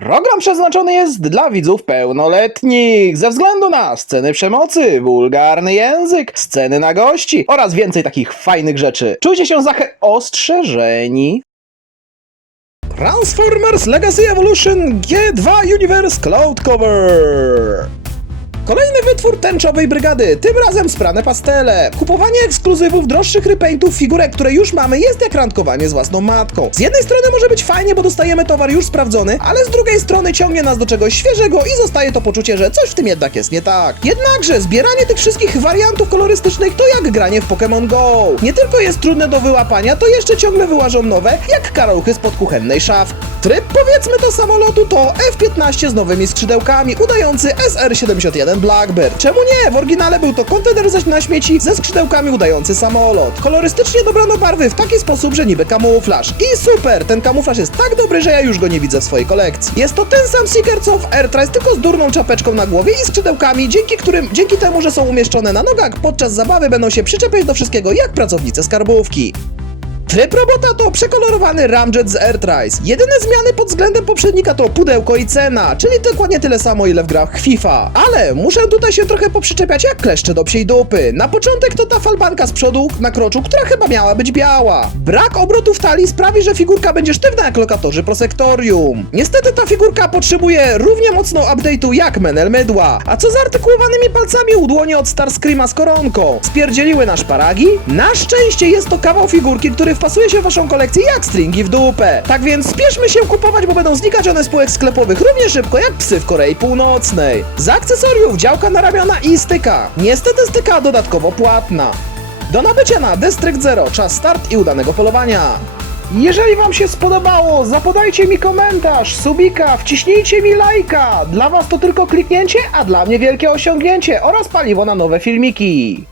Program przeznaczony jest dla widzów pełnoletnich ze względu na sceny przemocy, wulgarny język, sceny na gości oraz więcej takich fajnych rzeczy. Czujcie się za ostrzeżeni. Transformers Legacy Evolution G2 Universe Cloud Cover. Kolejny wytwór tęczowej brygady, tym razem sprane pastele. Kupowanie ekskluzywów, droższych repaintów, figurek, które już mamy, jest jak randkowanie z własną matką. Z jednej strony może być fajnie, bo dostajemy towar już sprawdzony, ale z drugiej strony ciągnie nas do czegoś świeżego i zostaje to poczucie, że coś w tym jednak jest nie tak. Jednakże zbieranie tych wszystkich wariantów kolorystycznych to jak granie w Pokémon Go. Nie tylko jest trudne do wyłapania, to jeszcze ciągle wyłażą nowe, jak karolchy spod kuchennej szafki. Tryb powiedzmy to samolotu to F-15 z nowymi skrzydełkami, udający SR-71 Blackbird. Czemu nie? W oryginale był to kontener zaś na śmieci ze skrzydełkami udający samolot. Kolorystycznie dobrano barwy w taki sposób, że niby kamuflaż. I super! Ten kamuflaż jest tak dobry, że ja już go nie widzę w swojej kolekcji. Jest to ten sam Seeker co w Airtrice, tylko z durną czapeczką na głowie i skrzydełkami, dzięki którym, dzięki temu, że są umieszczone na nogach, podczas zabawy będą się przyczepiać do wszystkiego jak pracownice skarbówki. Tryb robota to przekolorowany ramjet z Airtrice. Jedyne zmiany pod względem poprzednika to pudełko i cena, czyli dokładnie tyle samo ile w grach FIFA. Ale muszę tutaj się trochę poprzyczepiać jak kleszcze do psiej dupy. Na początek to ta falbanka z przodu na kroczu, która chyba miała być biała. Brak obrotów talii sprawi, że figurka będzie sztywna jak lokatorzy Prosektorium. Niestety ta figurka potrzebuje równie mocno update'u jak Menel Mydła. A co z artykułowanymi palcami u dłoni od Starscreama z koronką? Spierdzieliły na szparagi? Na szczęście jest to kawał figurki, który wpasuje się w waszą kolekcję jak stringi w dupę. Tak więc spieszmy się kupować, bo będą znikać one z półek sklepowych równie szybko jak psy w Korei Północnej. Z akcesoriów działka na ramiona i styka. Niestety styka dodatkowo płatna. Do nabycia na District Zero, czas start i udanego polowania. Jeżeli wam się spodobało, zapodajcie mi komentarz, subika, wciśnijcie mi lajka. Dla was to tylko kliknięcie, a dla mnie wielkie osiągnięcie oraz paliwo na nowe filmiki.